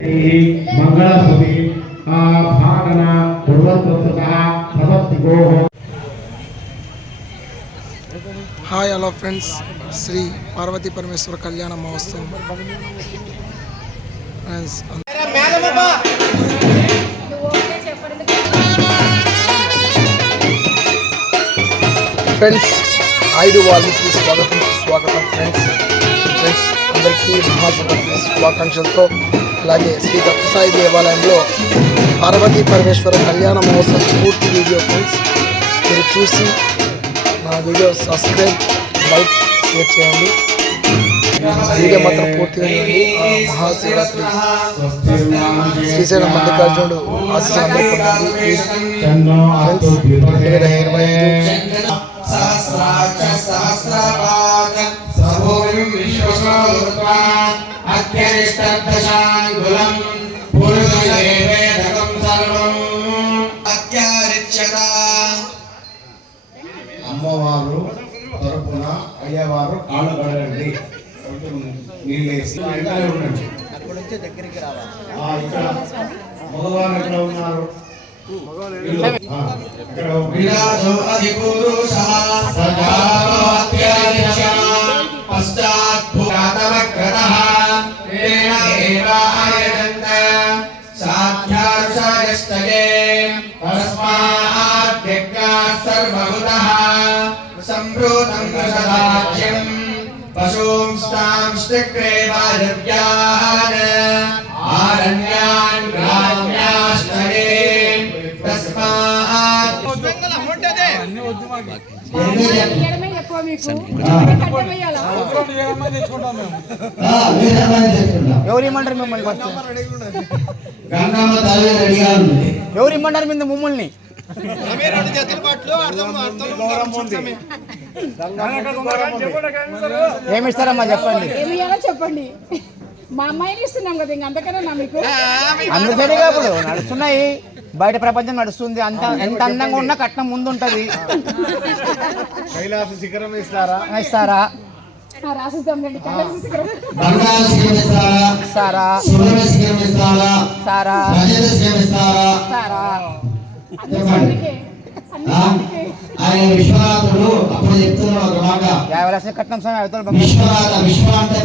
मंगलस्वती भागना पूर्वत्वतः भवत्तिगो। Hi hello friends, Shri Parvati Parameshwar कल्याण महोत्सव फ्रेंड्स आयु वाल्मीकि स्वागतम फ्रेंड्स అందరికీ మహాశివరాత్రి శుభాకాంక్షలతో అలాగే శ్రీ దత్తసాయి దేవాలయంలో పార్వతీ పరమేశ్వర కళ్యాణ మహోత్సవం పూర్తి వీడియో ఫ్రెండ్స్ మీరు చూసి నా వీడియో సబ్స్క్రైబ్ లైక్ షేర్ చేయండి. వీడియో మాత్రం పూర్తిగా చూడండి. మహాశివరాత్రి శ్రీశైలం మల్లికార్జునుడు ఆశీస్సులు అందరూ పొందండి. అమ్మవారు తరపున అయ్యవారు కాళ్ళు కడగండి, నీళ్ళేసి ఉండండి. దగ్గరికి రావాలి. ఇక్కడ మగవారు ఎక్కడ ఉన్నారు? ఎవరిమ్మంటారు మిమ్మల్ని? ఎవరిమ్మంటారు మీద మమ్మల్ని? ఏమిస్తారమ్మా చెప్పండి. చెప్పండి. మా అమ్మాయిని ఇస్తున్నాం కదా, ఇంక అంతకన్నా మీకు అందుకనే ఇప్పుడు నడుస్తున్నాయి, బయట ప్రపంచం నడుస్తుంది. అంత ఎంత అందంగా ఉన్నా కట్నం ముందు ఉంటది. కైలాస శిఖరం ఇస్తారా? రాసిస్తాం రండి. ఆయన విశ్వనాథుడు అప్పుడు చెప్తున్నాడు ఒక మాట, కట్నం విశ్వ అంటే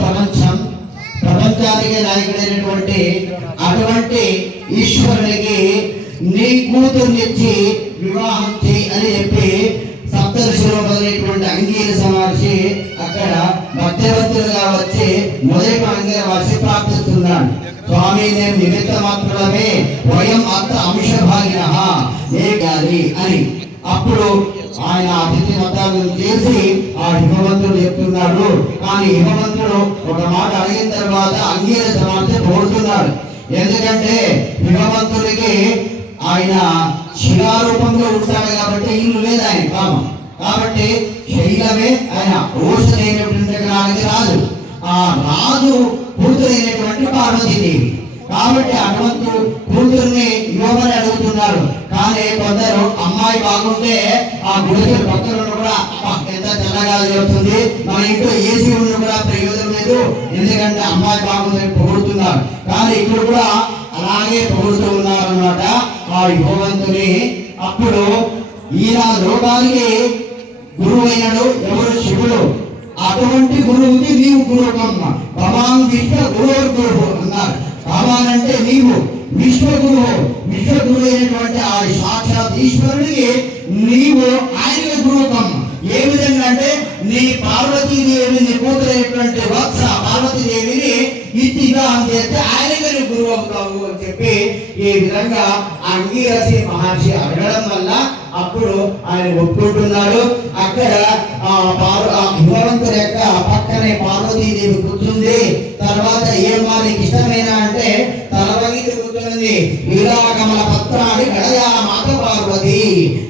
ప్రపంచానికి నాయకుడైనటువంటి అటువంటి ఈశ్వరునికి నీ కూతుర్నిచ్చి వివాహం చేయి అని చెప్పి సప్తఋషులు మొదలైనటువంటి అంగీర మహర్షి అక్కడ మధ్యవర్తులుగా వచ్చి మొదటి అంగీర మహర్షి ప్రార్థిస్తున్నాడు. స్వామి నేను నిమిత్త మాత్రమే వయం అంత అంశభాగిన ఏ గాలి అని. అప్పుడు ఆయన అతిథి మతాలను చేసి ఆ హిమవంతుడు చెప్తున్నాడు. కానీ హిమవంతుడు ఒక మాట అడిగిన తర్వాత అంగీర సమాజం కోరుతున్నాడు. ఎందుకంటే హిమవంతుడికి ఆయన శిలారూపంలో ఉంటాడు కాబట్టి ఇల్లు లేదు ఆయన కామం. కాబట్టి శైలమే ఆయన ఔషధైనటువంటి రాజు. ఆ రాజు కూతురైనటువంటి పార్వతీదేవి. కాబట్టి అటువంటి కూతుర్ని ఇవ్వమని అడుగుతున్నారు. కానీ కొందరు అమ్మాయి బాగుంటే ఆ గుడికి భక్తులను కూడా ఎంత చల్లగాలి జరుగుతుంది, మన ఇంట్లో ఏసీ ఉన్న కూడా ప్రయోజనం లేదు, ఎందుకంటే అమ్మాయి బాగుందని పొగుడుతున్నారు. కానీ ఇక్కడ కూడా అలాగే పొగుడుతూ ఉన్నారు అన్నమాట ఆ యువవంతుని. అప్పుడు ఈయన లోకానికి గురువు అయినాడు ఎవరు? శివుడు. అటువంటి గురువుకి నీవు గురువు. భవాన్ విశ్వ గురువు అన్నారు. భవాన్ అంటే నీవు, విశ్వగురువు. విశ్వగురు అయినటువంటి ఆ సాక్షాత్ ఈశ్వరుడికి నీవు ఆయన గురువుకమ్మ. ఏ విధంగా అంటే నీ పార్వతీదేవి నీ కూతురైనటువంటి వత్స పార్వతీదేవిని ఇచ్చిగా చేస్తే ఆయన గురువు అవుతావు అని చెప్పి ఈ విధంగా అంగీరసి మహర్షి అడగడం వల్ల అప్పుడు ఆయన ఒప్పుకుంటున్నాడు. అక్కడ హిమవంతుడి యొక్క పక్కనే పార్వతీదేవి కూర్చుంది. తర్వాత ఏం వారికి ఇష్టమైన అంటే తలవగిలి కూర్చున్నది. ఇలా కమల పత్రాన్ని గడయా మాత పార్వతి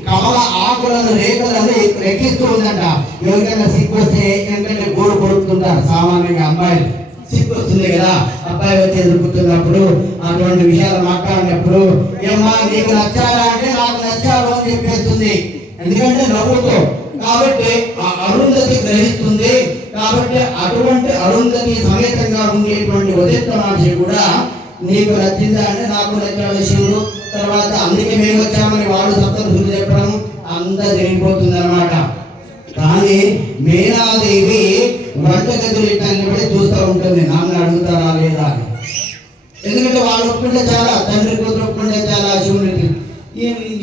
కమల ఆకులను రేఖలను రెక్కిస్తూ ఉందంట. ఎవరికైనా సిగ్గు వస్తే ఏంటంటే గోడు కొడుతుంటారు సామాన్యంగా అమ్మాయిలు. సిగ్గు వస్తుంది కదా, అబ్బాయి వచ్చి ఎదుర్కొంటున్నప్పుడు అటువంటి విషయాలు మాట్లాడినప్పుడు ఏమా నీకు నచ్చారా అంటే నాకు నచ్చారు అని చెప్పేస్తుంది. ఎందుకంటే నవ్వుతో. కాబట్టి ఆ అరుంధతి గ్రహిస్తుంది. కాబట్టి అటువంటి అరుంధతి సమేతంగా ఉండేటువంటి ఉదిత మహర్షి కూడా నీకు నచ్చిందా అంటే నాకు నచ్చాడు శివుడు. తర్వాత అందుకే మేము వచ్చామని వాళ్ళు సప్తఋషులు చెప్పడం అంతా జరిగిపోతుంది అనమాట. కానీ మేనాదేవి వంటగదులు ఇట్టాన్ని కూడా చూస్తూ ఉంటుంది, నాన్న అడుగుతారా లేదా అని. ఎందుకంటే వాళ్ళు ఒప్పుకుంటే చాలా, తండ్రి కూతురు ఒప్పుకుంటే చాలా శివునికి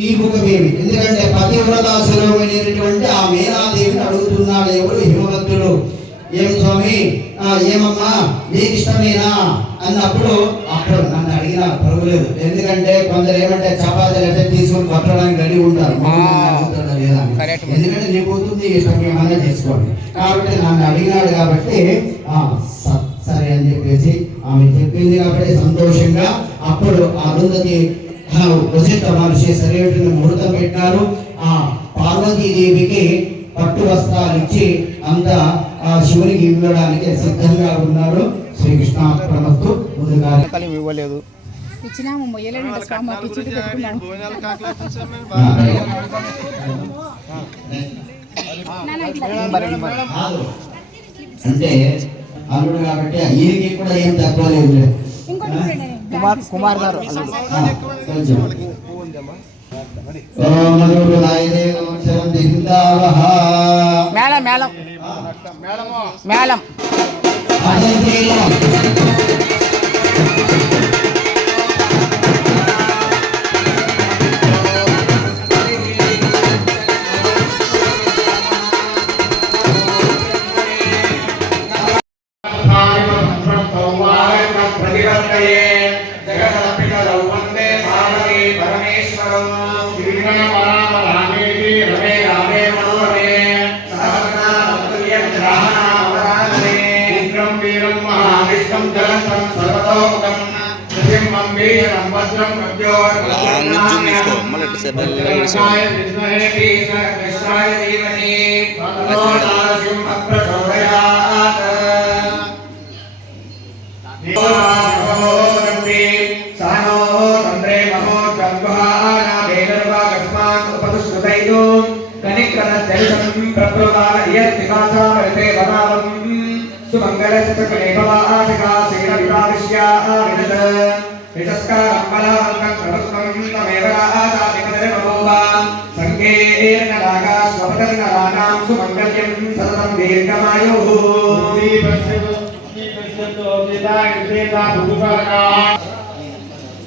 ఈ ముఖమేమి. ఎందుకంటే పతివ్రత సులభమైనటువంటి ఆ మేనాదేవిని అడుగుతున్నాడు ఎవరు? హిమవంతుడు. ఏం స్వామి, ఏమమ్మా నీకు ఇష్టమేనా అన్నప్పుడు అప్పుడు నన్ను అడిగినా పర్వాలేదు. ఎందుకంటే కొందరు ఏమంటే చపాతీలు ఎట్లా తీసుకొని పట్టడానికి రెడీ ఉంటారు, లేదా ఎందుకంటే నీ కూతురు ఇష్టం ఏమన్నా చేసుకోండి. కాబట్టి నన్ను అడిగినాడు కాబట్టి సరే అని చెప్పేసి ఆమె చెప్పింది కాబట్టి సంతోషంగా అప్పుడు ఆ అరుంధతి వశిష్ఠ మహర్షి సరైన ముహూర్తం పెట్టినారు. ఆ పార్వతీదేవికి పట్టు వస్త్రాలు ఇచ్చి అంతా శివునికి ఇవ్వడానికి సిద్ధంగా ఉన్నాడు. శ్రీకృష్ణ ప్రణస్తు. ముందుగా ఇవ్వలేదు, ఇచ్చినాము మొయ్యలేడు స్వామి ఇచ్చి పెట్టుకున్నాను. అంటే అల్లుడు కాబట్టి ఈయనకి కూడా ఏం తప్పలేదు. కుమార్ గారు మేళం మేళం మేళం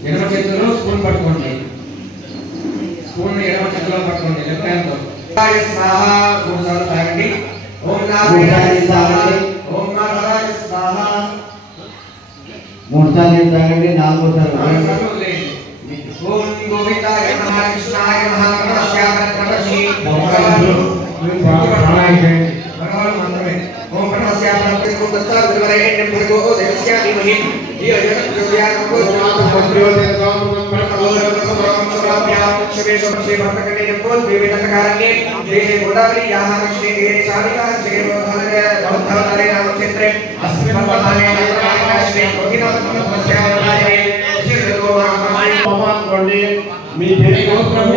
ఎడమ చేతిలో స్పూన్ పట్టుకోండి, స్పూన్ ఎడమ చేతిలో పట్టుకోండి, లెఫ్ట్ హ్యాండ్ తో స్వాహ 3 సార్లు తాగండి. ఓం నారాయణ స్వాహ, ఓం నారాయణ స్వాహ 3 సార్లు తాగండి, 4 సార్లు ఓం గోవిందాయ నమః కృష్ణాయ నమః నమస్కార నమః భగవాన్ మంత్రమే. ఓం ప్రణస్యామ నమః తత్సర్ వివరేణ్యం భర్గో దేవస్య ధీమహి ధియో యో న ప్రచోదయాత్ మంత్రో దేవం బ్రహ్మోదరం సమరం సమాప్యాం క్షవేశం శ్రీభక్తకనే పోల్ వివేకకారణే దేశే గోదావరి యాహ దక్షిణే తీరే శాలికా జగేవోధనరే బౌద్ధవనరే నామక్షేత్రే అస్మిన్ పర్వతానే నారాయణ శ్రీ గోవినాథ సమస్యాయ అనుకోండి. మీ పేరు గోత్రము,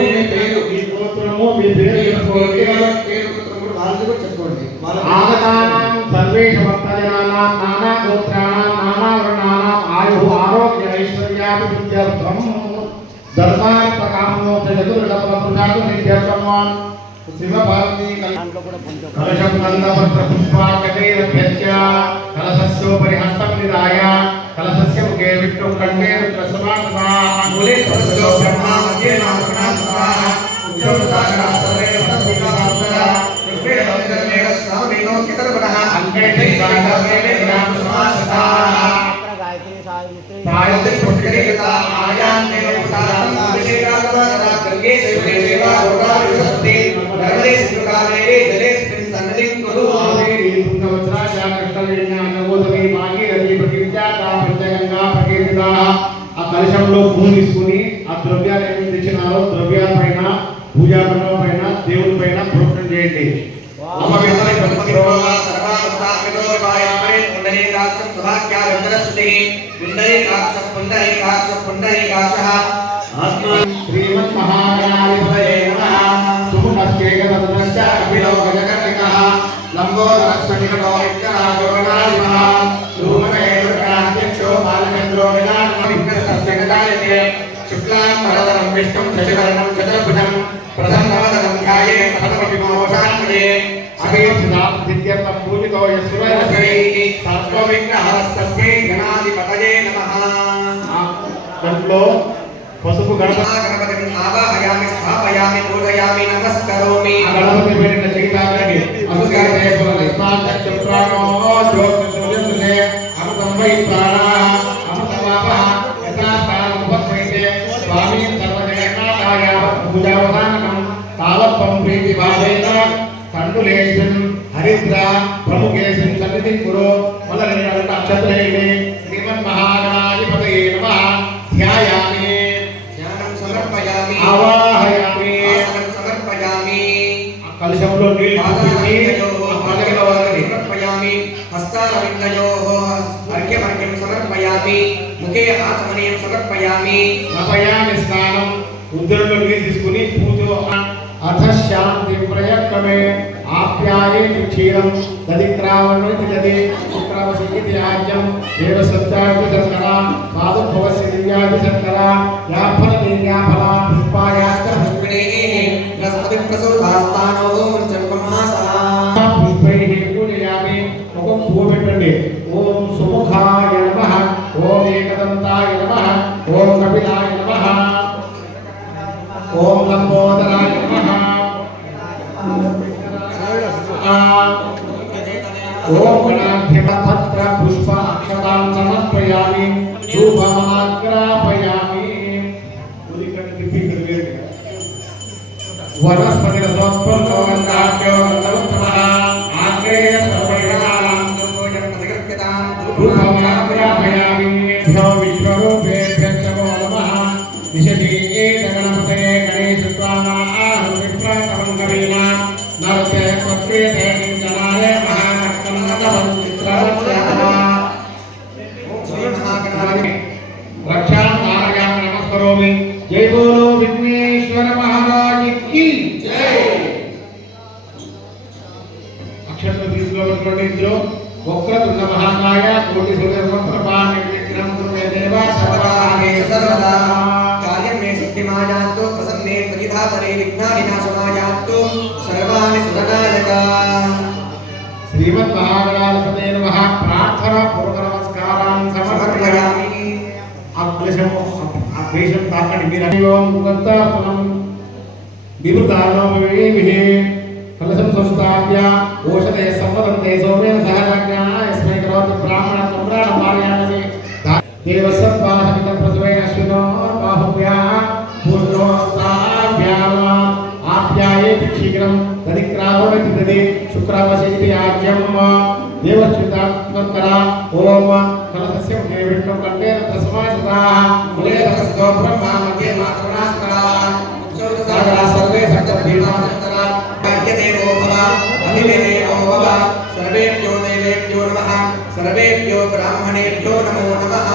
మీ గోత్రము, మీ పేరు చెప్పుకోండి. ఆగతానాం సర్వేషు భక్తజనానాం నానా గోత్రాణాం నానా వర్ణానాం ఆయుః ఆరోగ్య ఐశ్వర్యాభివృద్ధ్యర్థం ధర్మార్థకామో చతుర్దశపురుషార్థ సిద్ధ్యర్థం శివ పార్వతీ కలశం నందపత్ర పుష్పాకటైరభ్యస్య కలశస్యోపరి హస్తం నిదాయ కలశస్య ముఖే విష్ణు కంఠే రుద్రసమాత్మా మూలే తస్యో బ్రహ్మా మధ్యే నామకృష్ణా ఉజ్జవ సాగర సర్వే సత్వికా భాస్కర కృపే హరిధర్మేణ స్వామినో కితర్వణః అంకేతే సాగరవేదే గ్రామ సమాసతా పాయతే పుష్కరిత ఆయాన్నే ఉతారం అభిషేకాగమన గంగే సేవే సేవా గోదావరి నర్మదే సింధుకావేరే జలే స్మిన్ సన్నిధిం కురు ఆవేరి తుంగభద్రాశ కృష్ణవేణ్య నవోదమి భాగీరథి ప్రకీర్త్యాత పంచగంగా ప్రకీర్తితా. ఆ కలశంలో భూమి తీసుకుని ఆ ద్రవ్యాలు ఏమి తెచ్చినారో ద్రవ్యాల పైన, పూజా మండపం పైన, దేవుని పైన ప్రోక్షణ చేయండి. శ్రీమన్ మహాగణాధిపతయే నమః. సుముఖశ్చేకతదశ్చ అభిలోకజగర్నికః లంబోదరస్ఫటికటో విఘ్నరాజో గణాధిపః ధూమకేతుర్గణాధ్యక్షో బాలచంద్రో విరాట్ नमस्ते शुक्लां वरदं विष्णुं शशिवर्णं चतुर्भुजं प्रसन्नवदनं ध्यायेत् सर्वविघ्नोपशान्तये अभीष्टार्थसिद्ध्यर्थं पूजितो यस्वैः सर्वविघ्नहरस्तस्मै गणाधिपतये नमः दांట్లో పసుపు गणपतिं आवाहयामि स्थापयामि पूजयामि नमस्करोमि గణపతి పెట్టిన చైతాన్ని నమస్కారం చేసుకోవాలి ఇస్మాన్ ప్రాణో జ్యోతిర్జులే అమృతం వై ప్రాణః అమృతమాపః యథాస్థానం ఉపస్మైతే స్వామి సర్వజగన్నాథాయ పూజావధానం తావత్వం ప్రీతి భావేన కండులేశం హరిద్ర ప్రముఖేశం సన్నిధి కురు వల్ల రెండు అక్షత్రేణి శ్రీమన్ మహాగణాధిపతయే నమః ధ్యాయామి జ్ఞానం సమర్పయామి ఆవాహయామి ఆసనం సమర్పయామి కలశంలో నీళ్లు చూపించి ఆ పండుగల వారిని సమర్పయామి హస్తారవిందయోః అర్ఘ్యమర్ఘ్యం సమర్పయామి ముఖే ఆచమనీయం సమర్పయామి సమయాన్ని స్నానం ఉద్దరంలో నీళ్ళు తీసుకుని పూజ అథ శాంతి ప్రయక్రమే ఆప్యాయేతి క్షీరం దదిక్రావణోతి దది శుక్రవశీతి ఆజ్యం దేవసత్యాది శర్కర పాదభవస్య దివ్యాది శర్కర యాఫల దేవ్యాఫల పుష్పాయాస్త పుష్పిణీః బృహస్పతి ప్రసూతాస్తానో ముర్చం బ్రహ్మాసః పుష్పైః పూజయామి ఒక పువ్వు పెట్టండి ఓం సుముఖాయ నమః ఓం ఏకదంతాయ నమః ఓం కపిలాయ నమః ఓం లంబోదరాయ నమః ఓం గణాధ్యపత్ర పుష్ప అక్షతాం సమర్పయామి ధూపమాగ్రాపయామి ఉదికండి తిప్పి ఇక్కడ వేయండి వనస్పతి రసోత్పన్నో అంగాభ్యో నమః ఆగ్రేయ సర్వైరమాలం పూజం ప్రతిగృహ్యతాం ధూపమాగ్రాపయామి భ్యో విశ్వరూపేభ్యశ్చ నమః దిశతి ఏతగణపతే గణేశత్వానాహం విప్రాతమం కవీనా నరతే ప్రత్యేతే జనాలే మహానక్కన్నదవం చిత్రవత్సః శ్రీ మహాగణాధిపతి రక్షాం నారాయణ నమస్కరోమి జై బోలో విఘ్నేశ్వర మహారాజ్ కి జై అక్షరం తీసుకోవటువంటి ఇందులో వక్రతుండ మహాకాయ కోటి సూర్యప్రభా నిర్విఘ్నం కురు దేవా సర్వకార్యే సర్వదా సర్వదా కార్యం మే సిద్ధిమాయాత్తు ప్రసన్నే త్వరితాపరే విఘ్నావినాశమాయాత్తు సర్వాణి సుధనాయక శ్రీమద్ మహాగణాధిపతే నమః ప్రార్థన పూర్వక నమస్కారాన్ సమర్పయామి అభ్యేషం తాకండి మీరు ఓం గంతాపురం వివృతానోభిః కలశం సంస్థాప్య ఓషధే సంవదంతే సోమేన సహజాజ్ఞా యస్మై కరోతి బ్రాహ్మణ సమ్రాణ మార్యాణసి దేవసత్వాహమిత ప్రసవే అశ్వినో బాహుభ్యాః పూర్ణోస్తాభ్యాం ఆప్యాయేతి శీఘ్రం దదిక్రావణతి దది శుక్రవశీతి ఆజ్యం దేవచ్యుతాత్మకర ఓం కలశస్య ముఖే విష్ణు కంఠేన తస్మాసదాః ములే తస్తో బ్రహ్మ మధ్యే మాతృనాస్కరాः సాగరా సర్వే సప్తభీమాసంతరా భాగ్యదేవో భవ అభిదేవో భవ సర్వేభ్యో దేవేభ్యో నమః సర్వేభ్యో బ్రాహ్మణేభ్యో నమో నమః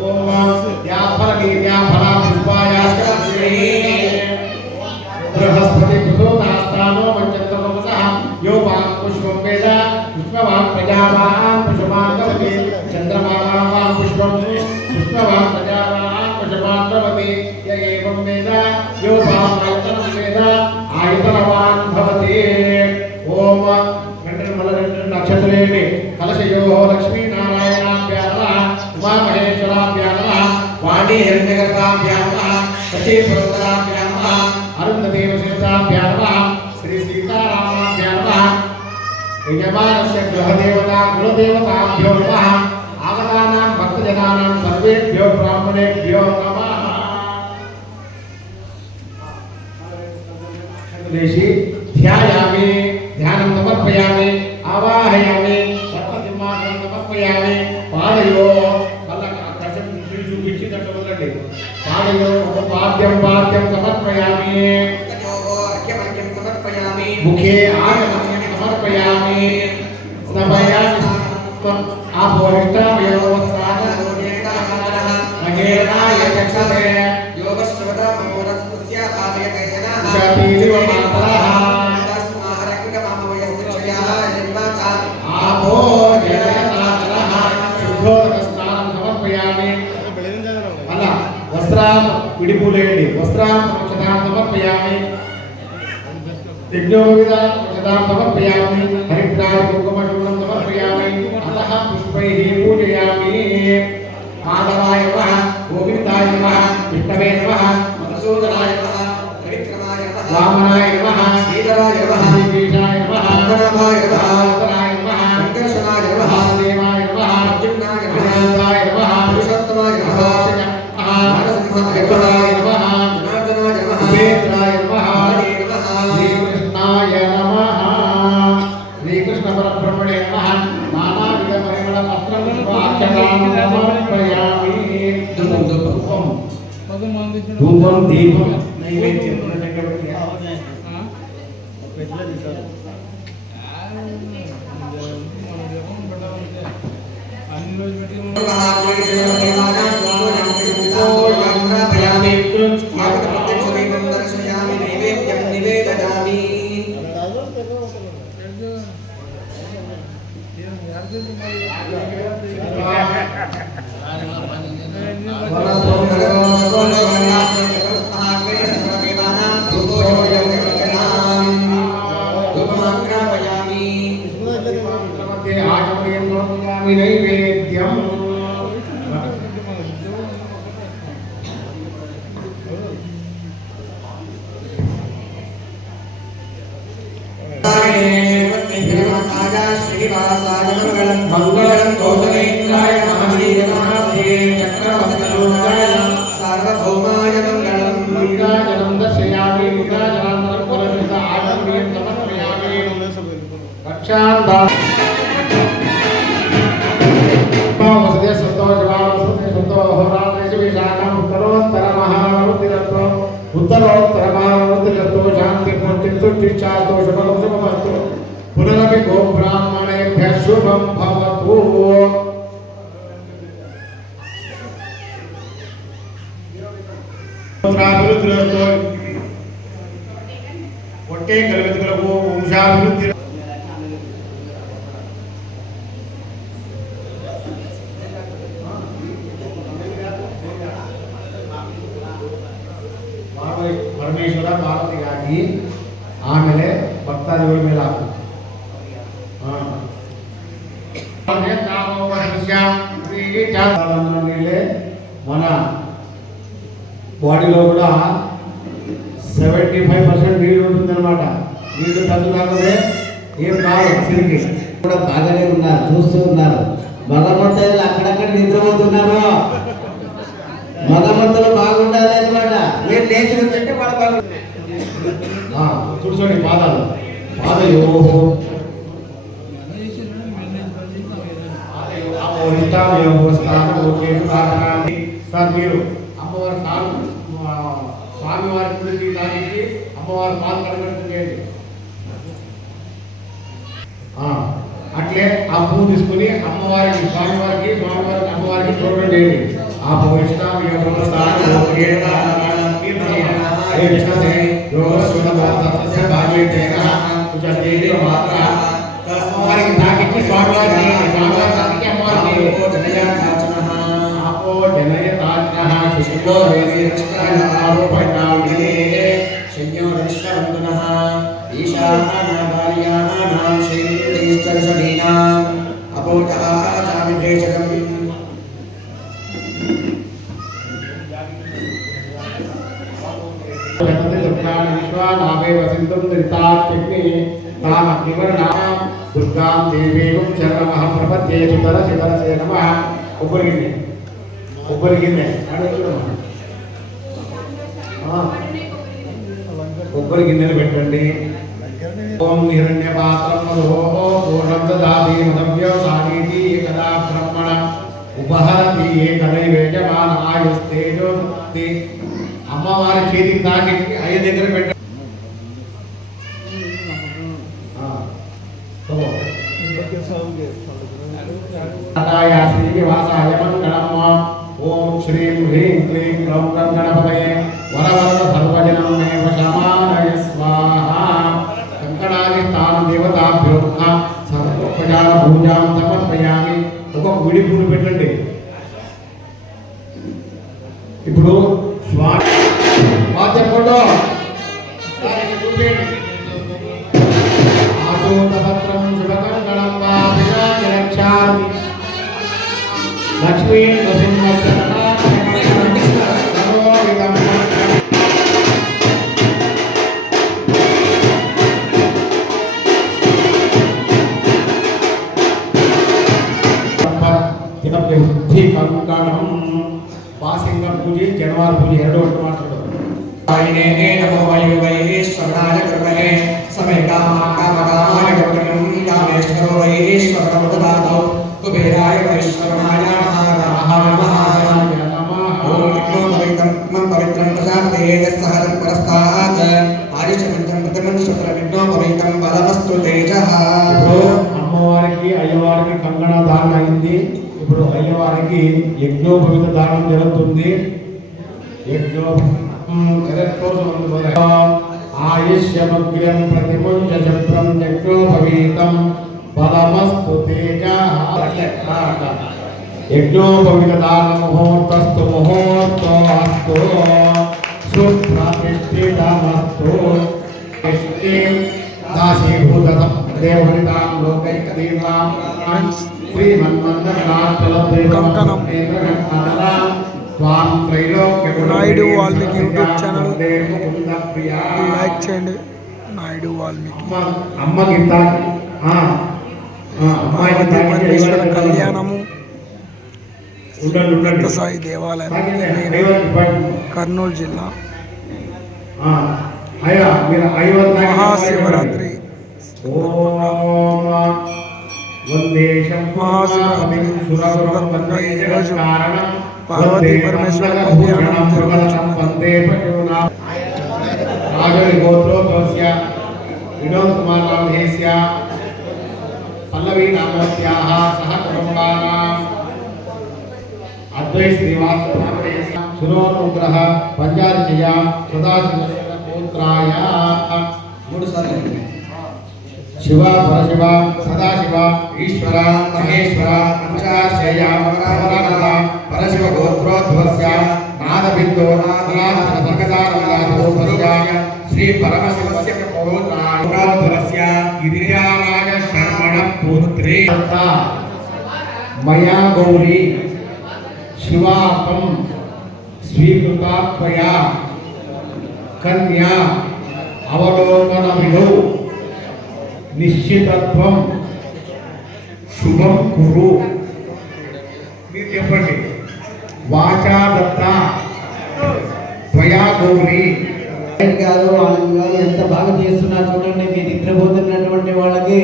ఓం యాఫల వీర్యాఫల పుష్పాయాశ్చ బృహస్పతి ప్రసూతాస్తానో వంచంతమసః యోపాం పుష్పం వేద పుష్పవాన్ ప్రజావాన్ పుష్పమాన్ భవతి చంద్రమావాన్ పుష్పం పుష్పవాన్ ప్రజావాన్ పుష్పమాన్ భవతి య ఏవం వేద యోపాం ఆయతనం వేద ఆయతనవాన్ భవతి ఓం వెంటనే మళ్ళీ రెండు నక్షత్రేణి కలశయో లక్ష్మీనారాయణాభ్యా నమః ఉమామహేశ్వరాభ్యా నమః వాణీ హిరణ్యగర్భాభ్యా నమః సచీపురంధరాభ్యా నమః అరుంధదేవశేషాభ్యా నమః శ్రీ సీతారామాభ్యా నమః యజమానస్య గృహదేవతా కులదేవతాభ్యో నమః ఆగతానాం భక్తజనానాం సర్వేభ్యో బ్రాహ్మణేభ్యో నమః దేశి ధ్యాయామి ధ్యానం సమర్పయామి ఆవాహయామి సర్వసింహాసనం సమర్పయామి పాదయో వల్ల కష్టం చూపించినట్టు వల్లండి పాదయో ఒక పాద్యం సమర్పయామి అర్ఘ్యమర్ఘ్యం సమర్పయామి ముఖే ఆగమనం సమర్పయామి సమయామి ఆపోహిష్టామయో మహేరణాయ చక్షసే యోగశ్రవత మనోరస్య పాదయతయనః ఉషాతీరివ మాతరః ఆపో జయనాచరః శుద్ధోదక స్నానం సమర్పయామి వస్త్రాం విడిపులేండి వస్త్రాం సమక్షతాం సమర్పయామి యజ్ఞోపవీతాం సమక్షతాం సమర్పయామి హరిద్రాయ కుంకుమచూర్ణం సమర్పయామి అతః పుష్పైః పూజయామి మాధవాయ నమః గోవిందాయ నమః విష్ణవే నమః మధుసూదనాయ నమః త్రివిక్రమాయ నమః వామనాయ నమః శ్రీధరాయ నమః శ్రీకేశాయ నమః పద్మనాభాయ నమః పద్మనాయ నమః వెంకటేశ్వరాయ నమః దేవాయ నమః అర్జునాయ నమః దేవాయ నమః పురుషోత్తమాయ నమః నరసింహాయ నమః జనార్దనాయ నమః ఉపేంద్రాయ నమః హరే నమః శ్రీకృష్ణాయ నమః శ్రీకృష్ణ పరబ్రహ్మణే నమః నానావిధ పరిమళ పత్రం పుష్పాక్షతాం సమర్పయామి ధూపం దీపం నైవేద్యం నైవేద్యం మంగళం కౌసలేంద్రాయ మహనీయమాసే చక్రవర్తిలోకాయ సార్వభౌమాయ మంగళం నీరాజనం దర్శయామి నీరాజనానంతరం పురశుద్ధ ఆచమనీయం సమర్పయామి రక్షాంతా వసతే సంతోష సంతోహరాత్రేషు విశాఖం ఉత్తరోత్తర మహావృద్ధిరత్వ ఉత్తరోత్తర మహావృద్ధిరత్వ శాంతి పూర్తి తుష్టిచ్ఛాస్తు శుభం శుభమస్తు పునరపి గో బ్రాహ్మణేభ్యః శుభం భవతు అభివృద్ధిరత్వ ఒట్టే కలవితులకు వంశాభివృద్ధి ಪರಮೇಶ್ವರ ಪಾರ್ವತಿಗಾಗಿ ಆಮೇಲೆ ಭಕ್ತಾದಿಗಳ ಮೇಲೆ ಹಾಕು మన బాడీలో కూడా 75% నీళ్ళు ఉంటుందన్నమాట. నీళ్ళు తగ్గుతానే ఏం కాదు తిరిగి కూడా బాగానే ఉన్నారు, చూస్తూ ఉన్నారు. మగమంతులు అక్కడక్కడ నిద్రపోతున్నారు. మగమంతులు బాగుండాలి అనమాట. మీరు లేచి ఉంటే వాళ్ళు బాగుంటారు. కూర్చోండి. పాదాలు పాదయోహో సార్ మీరు అమ్మవారి సార్ స్వామివారి గుడికి తాగించి అమ్మవారి పాలు కడగండి. అట్లే ఆ పువ్వు తీసుకుని అమ్మవారికి స్వామివారికి అమ్మవారికి చూడండి. ఆ అమ్మవారికి తాకించి స్వామివారికి దుర్గాం దేవీం చరణమహం ప్రపద్యే సుతర శివరసే నమః. కొబ్బరి గిన్నె కొబ్బరి గిన్నెలు పెట్టండి. ఓం హిరణ్య పాత్రం మధోహో పూర్ణం దదాతి మదవ్యవసానీతి ఏకదా బ్రహ్మణ ఉపహరతి ఏకదైవేజమాన ఆయుస్తేజో శక్తి. అమ్మవారి చేతికి తాకి అయ్య దగ్గర పెట్టండి. శ్రీనివాసాయ మంగళం. ఓం శ్రీం హ్రీం క్లీం గ్లౌం గణపతయే వరవరద సర్వజనం మే వశమానయ స్వాహా. కంకణాది స్థాన దేవతాభ్యో సర్వోపచార పూజాం సమర్పయామి. ఒక విడి పూలు పెట్టండి. ఇప్పుడు స్వామి మాధ్య ఫోటో దానికి చూపేయండి. ఆచూతపత్రం శుభకంకణం వాపినామి రక్షామి లక్ష్మీ నృసింహస్య కంకణం వాసింగ పూజ జనవార పూజ ಎರಡು ಒಟ್ಟು ಮಾಡ್ತಾರೆ. आयने नमो वैश्वराय कृपणे समय कामाय कृपणं कामेश्वरो वैश्वरं ददातु कुबेराय वैश्वराय महाराय ओम पवित्रं प्रजापते यस्सहरं परस्तात् आयुष्यमन्त्रं प्रतिमनुष्यप्रविघ्नो पवित्रं बलमस्तु तेजः. అమ్మవారికి అయ్యవారికి కంగణ దానం అయింది. ఇప్పుడు అయ్యవారికి యజ్ఞోపవిత దానం జరుగుతుంది. ఆయుష్యమగ్రం ప్రతిముంజ చక్రం యజ్ఞోపవీతం బలమస్తు తేజః. యజ్ఞోపవిత దాన ముహూర్తస్తు ముహూర్తోస్తు సుప్రతిష్ఠితమస్తు. దాశీభూతం దేవహితాం లోకైకదీర్వాం కంకణం Naidu Valmiki YouTube channel like చేయండి. నాయుడు వాల్మీకి పార్వతీ పరమేశ్వర కళ్యాణము సాయి దేవాలయం కర్నూలు జిల్లా. మహాశివరాత్రి మహాశివరాత్రి సందర్భంగా ఈరోజు పార్వతీ పరమేశ్వర కళ్యాణం జరుగుతున్నది. వినోద్ కుమార్ రామధేస్య పల్లవి నామోత్యాః సహ కుటుంబానాం అద్వైత శ్రీవాస నామధేస్య సురోనుగ్రహ పంచార్చయ సదాశివ పుత్రాయ. 3 సార్లు శివ పరశివ సదాశివ ఈశ్వర మహేశ్వర నమశ్చర్య పరశివ గోత్రోద్భవస్య నాదబిందో నాదనాథ సర్గసారస్య శ్రీ పరమశివస్య పౌత్రోద్భవస్య గిరిజారాజ శర్మణ పుత్రే మయా గౌరీ శివాకం స్వీకృతా త్వయా కన్యా అవలోకన విధౌ నిశ్చితత్వం శుభం కురు. మీరు చెప్పండి. వాచా దత్త త్వయా గౌరీ. గారు ఆనంద్ గారు ఎంత బాగా చేస్తున్నారు చూడండి. మీ నిద్రపోతున్నటువంటి వాళ్ళకి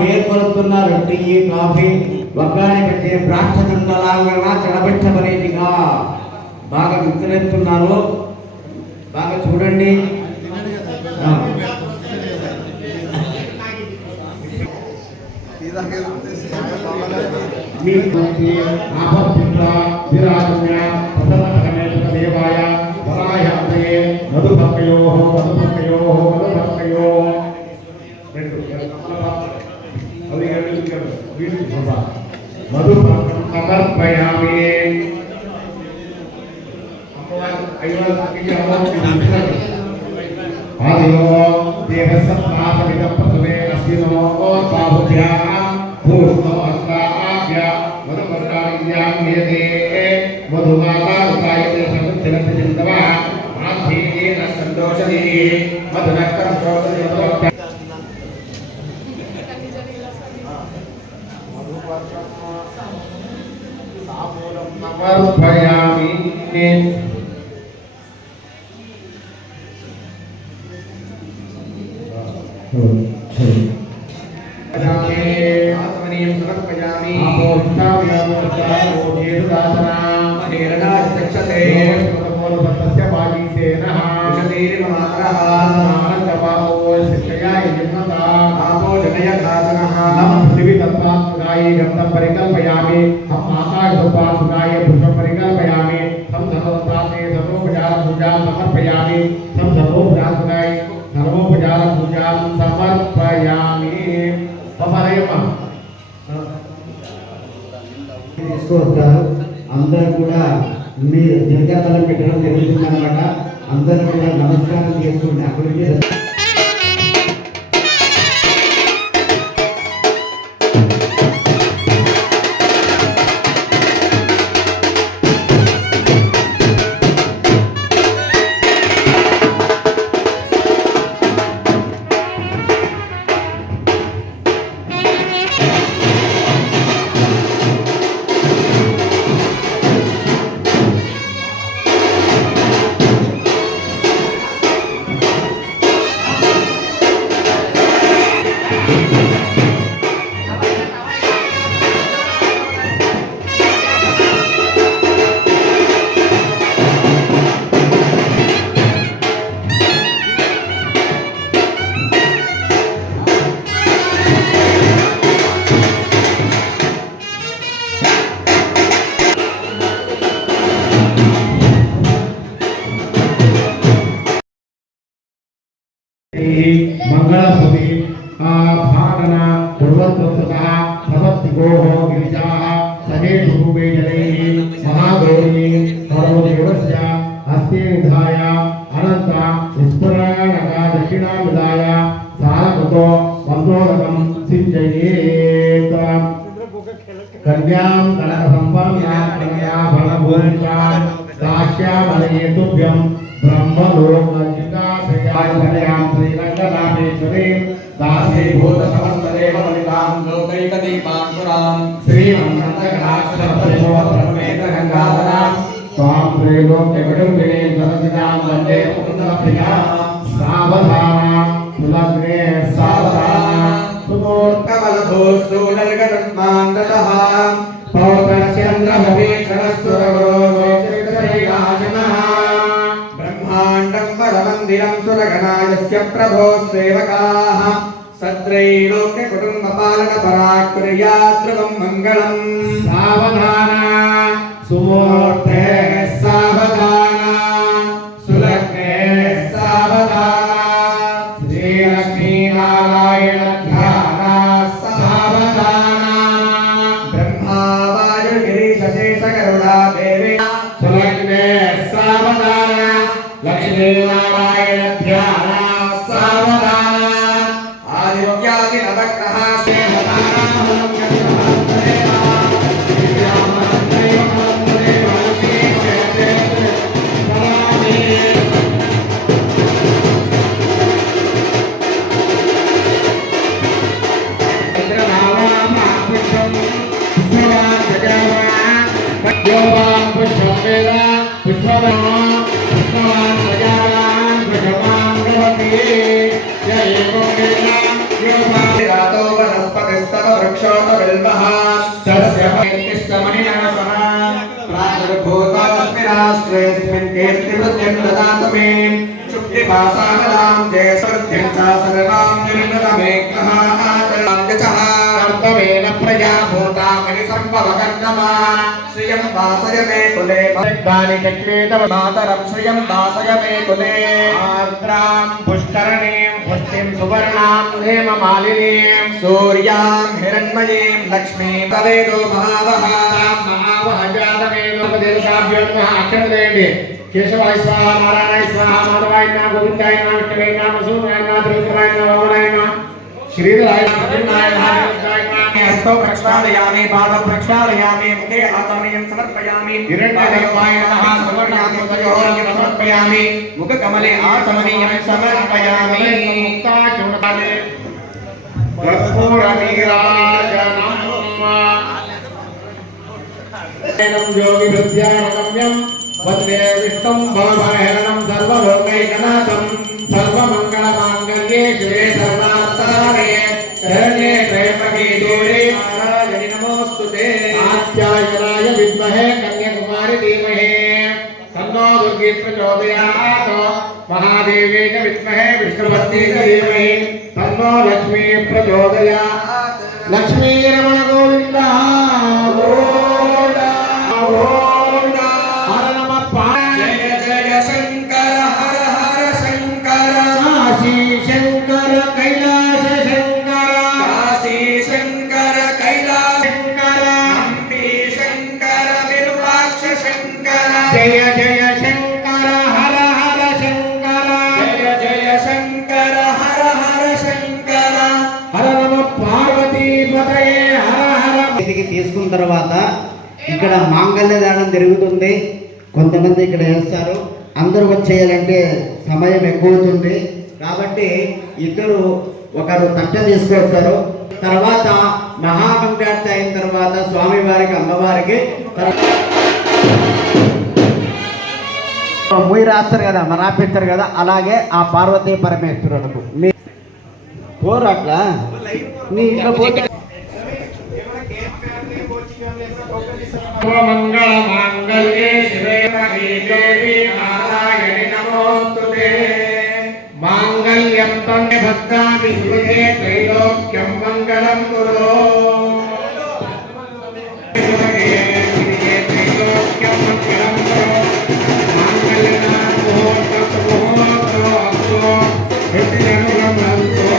మేల్కొలుపుతున్నారు. టీ కాఫీ వగ్గాని పెట్టే ప్రార్థనలాగా చెడబెట్టబడేదిగా బాగా నిద్రెత్తున్నారు. బాగా చూడండి. దేవాయ వరాయాత్రే మధుభక్తయో మధుభక్తయో మధుభక్తయో మధుభక్తం సమర్పయామి. ఆదిలో దేవసత్వాసమిద ప్రథమే అస్మినో బాహుభ్యాం భూష్ణో అస్తాభ్య మధుపర్కార్యామ్యతే మధుమాతాయతే సముచ్చరతి చింతవా ఆధీన సంతోషది మధునక్తం శోషది సమర్పయామి. ఆత్మనీయం సమర్పయామి. మహేరణాయ చక్షసే మూలభద్రస్య వాగీసేన విషదీర్మమాతరః సమానందబాహో శిక్షయాయ జన్మతా ఆపో జనయదాసనః నమ పృథివీ తత్వాత్మకాయ గంధం పరికల్పయామి. హం ఆకాశ తత్వాత్మకాయ పుష్పం పరికల్పయామి. తం సర్వోపచారే సర్వోపచార పూజాం సమర్పయామి. తం సర్వోపచారాయ సర్వోపచార పూజాం సమర్పయామి. తీసుకొస్తారు. అందరూ కూడా మీ దుర్గాతలం పెట్టడం జరుగుతుందన్నమాట. అందరూ కూడా నమస్కారం చేసుకుంటే అక్కడికి मंगलभूमि भागन पूर्वत्वतः भवत्तिगोः गिरिजाः सहेषु जलैः महागौरी सर्वदेवस्य हस्ते निधाय अनन्त विस्फुरणका दक्षिणां विधाय सारकतो वन्दोदकं सिञ्चयेत् कन्यां कनकसम्पन्नां कन्याफलभूमिकां दास्यामलयेतुभ्यं ब्रह्मलोकजिताश्रयां श्रीरङ्गनाथेश्वरीं दासीभूतसमस्तदेवमलितां लोकैकदीपाङ्कुरां श्रीमन्नन्दकटाक्षरपरिमोत्रमेतगङ्गाधरां त्वां त्रैलोक्यकुटुम्बिनीं सरसिजां वन्दे मुकुन्दप्रियां सावधाना तुलग्ने सावधाना सुमूर्तमलभूस्तु नर्गतन्मान्दतः पौत्रचन्द्रभवेक्षणस्तुरगुरोश्रीराजनः ब्रह्माण्डं परमन्दिरं सुरगणायस्य प्रभो सेवकाः सत्रैलोक्यकुटुम्बपालनपराकुर्यात् मङ्गलम् सावधाना सुमूर्ते सावधाना सुलग्ने सावधाना श्रीलक्ष्मीनारायण ध्याना सावधाना ब्रह्मावायुगिरीशेषकरुणा देवी सुलग्ने सावधाना लक्ष्मीनारायण ध्याना सावधाना आदित्यादि नवग्रहा मातरं श्रियं दासय मे कुले आर्द्रां पुष्करणीं पुष्टिं सुवर्णां हेममालिनीं सूर्यां हिरण्मयीं लक्ष्मीं तवेदो महावः जातवेदोपदेवताभ्यो नमः अक्षरदेवी केशवाय स्वाहा नारायणाय स्वाहा माधवाय नमः गोविन्दाय नमः विष्णवे नमः वसुदेवाय नमः त्रिविक्रमाय नमः वामनाय नमः श्रीधराय नमः कृष्णाय नमः हस्तो प्रक्षालयामि पादं प्रक्षालयामि मुखे आचमनीयं समर्पयामि हिरण्यदेवाय नमः समर्पयामि तयोर्घ्यं समर्पयामि मुखकमले आचमनीयं समर्पयामि मुक्ताचूर्णकाले कर्पूरनीराजनम् योगिभृत्यानगम्यं वन्दे विष्णुं भवभयहरणं सर्वलोकैकनाथं सर्वमङ्गलमाङ्गल्ये शिवे सर्वार्थसाधके शरण्ये त्र्यम्बके गौरी नारायणि नमोऽस्तुते कात्यायनाय विद्महे कन्याकुमारी धीमहि तन्नो दुर्गे प्रचोदयात् महादेवी च विद्महे विष्णुपत्नी च धीमहि तन्नो लक्ष्मी प्रचोदयात् लक्ष्मीरमण गोविन्द जय తర్వాత ఇక్కడ మాంగళ్య దానం జరుగుతుంది. కొంతమంది ఇక్కడ వేస్తారు. అందరూ వచ్చేయాలంటే సమయం ఎక్కువ అవుతుంది కాబట్టి ఇద్దరు ఒకరు తట్ట తీసుకొస్తారు. తర్వాత మహామంగార్తి అయిన తర్వాత స్వామివారికి అమ్మవారికి ముయ్యి రాస్తారు కదా, రాపిస్తారు కదా, అలాగే ఆ పార్వతీ పరమేశ్వరులకు మీ పోరు అట్లా మీ ఇంట్లో పోతే మంగళ మాంగళ్యే శివే దేవి నారాయణి నమోస్తుతే మాంగళ్యం తందే భక్తాది శివే త్రైలోక్యం మంగళం కురు త్రైలోక్యం మంగళం కురు మాంగళ్యనామ ముహూర్త ముహూర్తో ప్రతిజనులంతో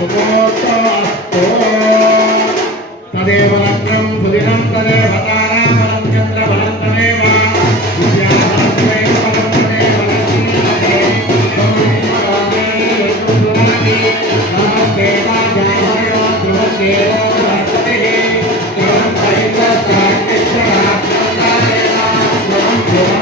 ముహూర్తో అస్తో తదేవ లగ్నం సుదినం తదేవ తారాబలం చంద్రబలం తదేవ విద్యాబలం తదేవ బలం తదేవ లక్ష్మీపదే గౌరీపదే ఋతురాది నమస్తే వాజాహయో ధ్రువదేవో బృహస్పతిః ధ్రువం పరితస్కార్యశ్వరా ధ్రువతారేవ ధ్రువం ధ్రువం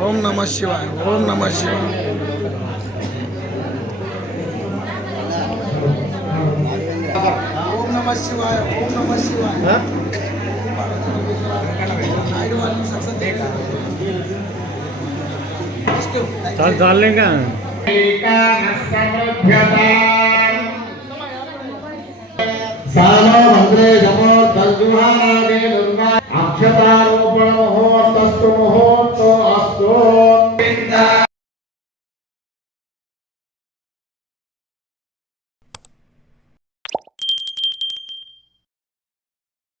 ఓం నమ శివాయ, ఓం నమ శివాయ. ఓం నమ శివాయ, ఓం నమ శివాయ. సాలో మంత్రే జమో తల్జుహా